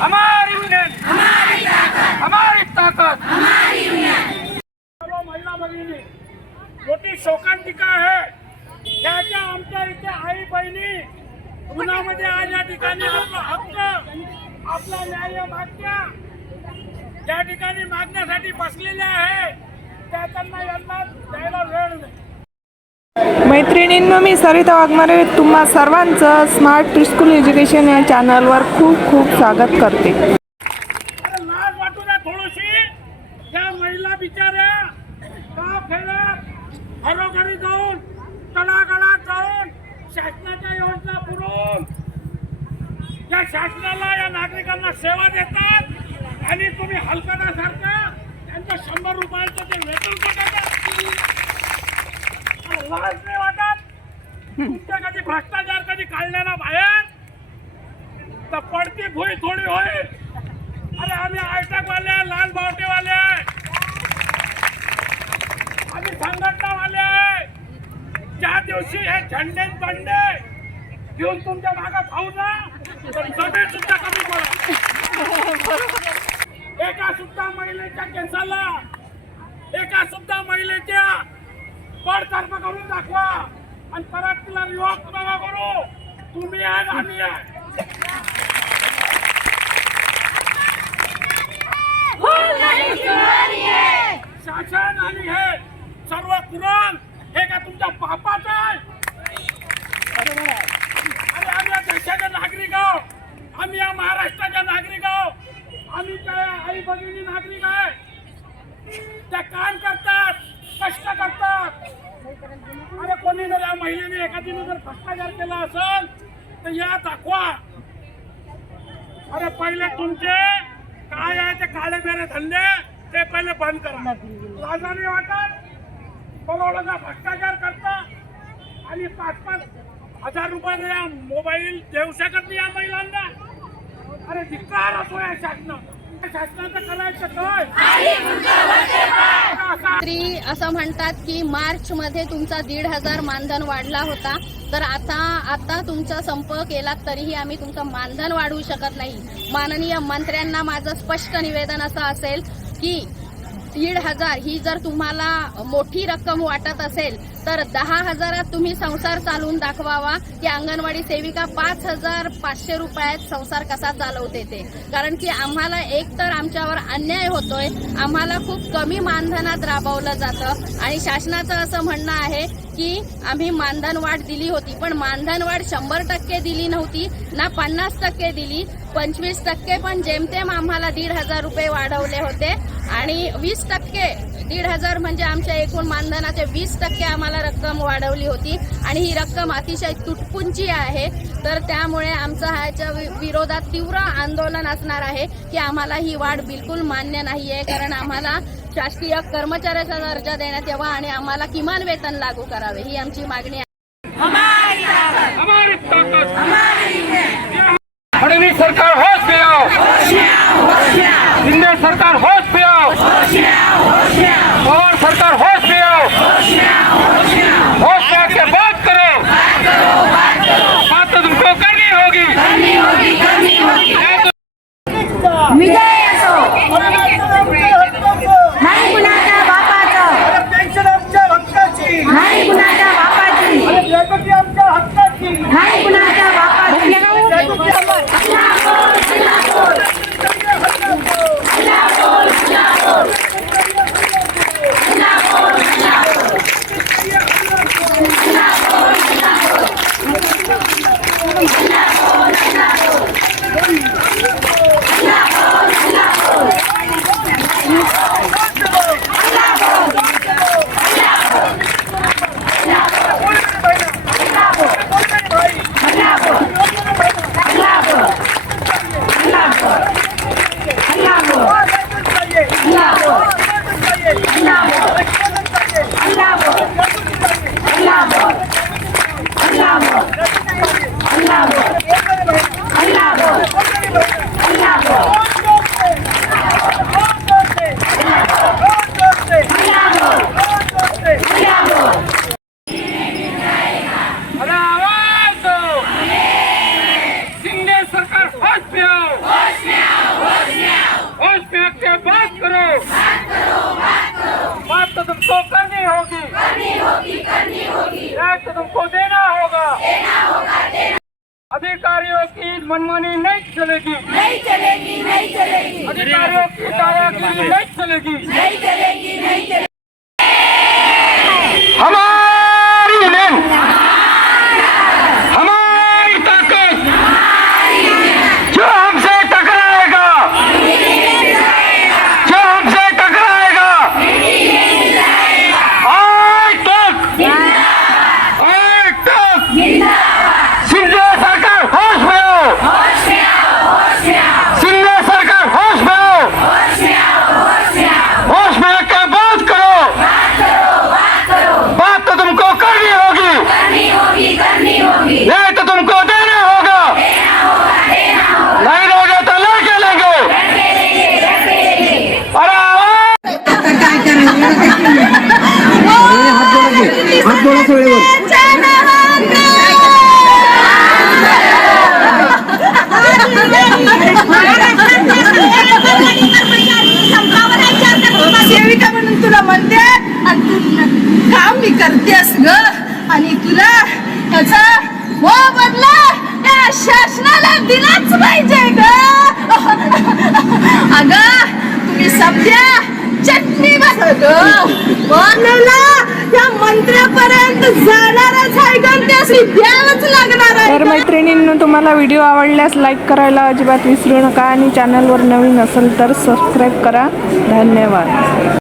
हमारी यूनियन हमारी ताकत। सर्व महिला भगिनी मोठी शोकांतिका आहे. त्याच्या आमच्या इथे आई बहिणी उन्हामध्ये आज या ठिकाणी आपला हक्क आपला न्याय मागण्या या ठिकाणी मागण्यासाठी बसलेल्या आहे त्या त्यांना यांना द्यायला वेळ नाही. मैत्रिणींनो मी सरिता वाघमारे तुम्हा सर्वांचं स्मार्ट स्कूल एज्युकेशन या चॅनलवर खूप खूप स्वागत करते. अरे लाज वाटू द्या थोडीशी. त्या महिला बिचाऱ्या गाव खेळत घरोघरी जाऊन तळागाळात जाऊन शासनाच्या योजना पुरवून या शासनाला या नागरिकांना सेवा देतात आणि तुम्ही हलकटासारखं त्यांचं शंभर रुपयाचं ते वेतन पकडतात अरे लाज नाही वाटत तुमच्या कधी भ्रष्टाचार कधी काढले ना बाहेर? तर पडती भुई थोडी होईल. अरे आम्ही आयटकवाले आहे, लाल बावटेवाले. आम्ही संघटनावाले. आहे. ज्या दिवशी हे झंडे बंडे घेऊन तुमच्या मागा खाऊ ना तर जमीन सुद्धा कमी पडा एका सुद्धा महिलेच्या केसाला एका सुद्धा महिलेच्या पडतर्फ करून दाखवा. आणि परत तिला युवक नका करू तुम्ही आज आम्ही आहे. शासन आणि हे सर्व कुराण हे का तुमच्या बापाचं आहे? अरे आम्ही या देशाचे नागरिक आहोत. आम्ही या महाराष्ट्राचे नागरिक आहोत. आम्ही त्या आई भगिनी नागरिक आहे. त्या काम करतात कष्ट करतात. अरे कोणी जर या महिलेने एखादीने जर भ्रष्टाचार केला असेल तर या दाखवा. अरे पहिले तुमचे काय आहे ते काळे बेरे धंदे ते पहिले बंद करा. लाजाने वाटत करोडोचा भ्रष्टाचार करता. आणि पाच पाच हजार रुपयाचा या मोबाईल देऊ शकत नाही या महिलांना. अरे धिक्कार असो या शासनाचा. शासनाचं करायचं काय? असा असं म्हणतात की मार्च मध्ये तुमचा दीड हजार मानधन वाढला होता. तर आता आता तुमचा संप केला तरीही आम्ही तुमचं मानधन वाढवू शकत नाही. माननीय मंत्र्यांना माझं स्पष्ट निवेदन असं असेल की दीड हजार ही जर तुम्हाला मोठी रक्कम वाटत असेल तर दहा हजारात तुम्ही संसार चालवून दाखवावा. की अंगणवाडी सेविका पाच हजार पाचशे रुपयात संसार कसा चालवते ते. कारण की आम्हाला एक तर आमच्यावर अन्याय होतोय. आम्हाला खूप कमी मानधनात राबवलं जातं. आणि शासनाचं असं म्हणणं आहे की आम्ही मानधन वाढ दिली होती पण मानधन वाढ शंभर टक्के दिली नव्हती ना पन्नास टक्के दिली. पंचवीस टक्के पण जेमतेम आम्हाला दीड हजार रुपये वाढवले होते आणि वीस टक्के दीड हजार म्हणजे आमच्या एकूण मानधनाचे वीस टक्के आम्हाला रक्कम वाढवली होती. आणि ही रक्कम अतिशय तुटपुंची आहे. तर त्यामुळे आमचं ह्याच्या वि- विरोधात तीव्र आंदोलन असणार आहे की आम्हाला ही वाढ बिलकुल मान्य नाही आहे कारण आम्हाला शासकीय कर्मचाऱ्याचा दर्जा देण्यात यावा आणि आम्हाला किमान वेतन लागू करावे ही आमची मागणी आहे. हमारी ताकत. फडणवीस सरकार होश आओ. शिंदे सरकार होश आओ. पवार सरकार हो करो। बात तो तुमको करनी होगी। करनी होगी करनी होगी तो तुमको देना होगा। देना होगा देना अधिकारियों की मनमानी नहीं चलेगी। नहीं चलेगी नहीं चलेगी। अधिकारियों की दादागिरी नहीं चलेगी। नहीं चलेगी। मी करतेस ग. आणि तुला त्याचा हो बदला. त्या शासनाला दिलाच पाहिजे ग. अग तुम्ही सध्या चटणी बस ग. त्या मंत्र्यापर्यंत जाणारच आहे त्यासाठी द्यावंच लागणार आहे तर. मैत्रिणींनो तुम्हाला व्हिडिओ आवडल्यास लाईक करायला अजिबात विसरू नका. आणि चॅनलवर नवीन असेल तर सबस्क्राईब करा. धन्यवाद.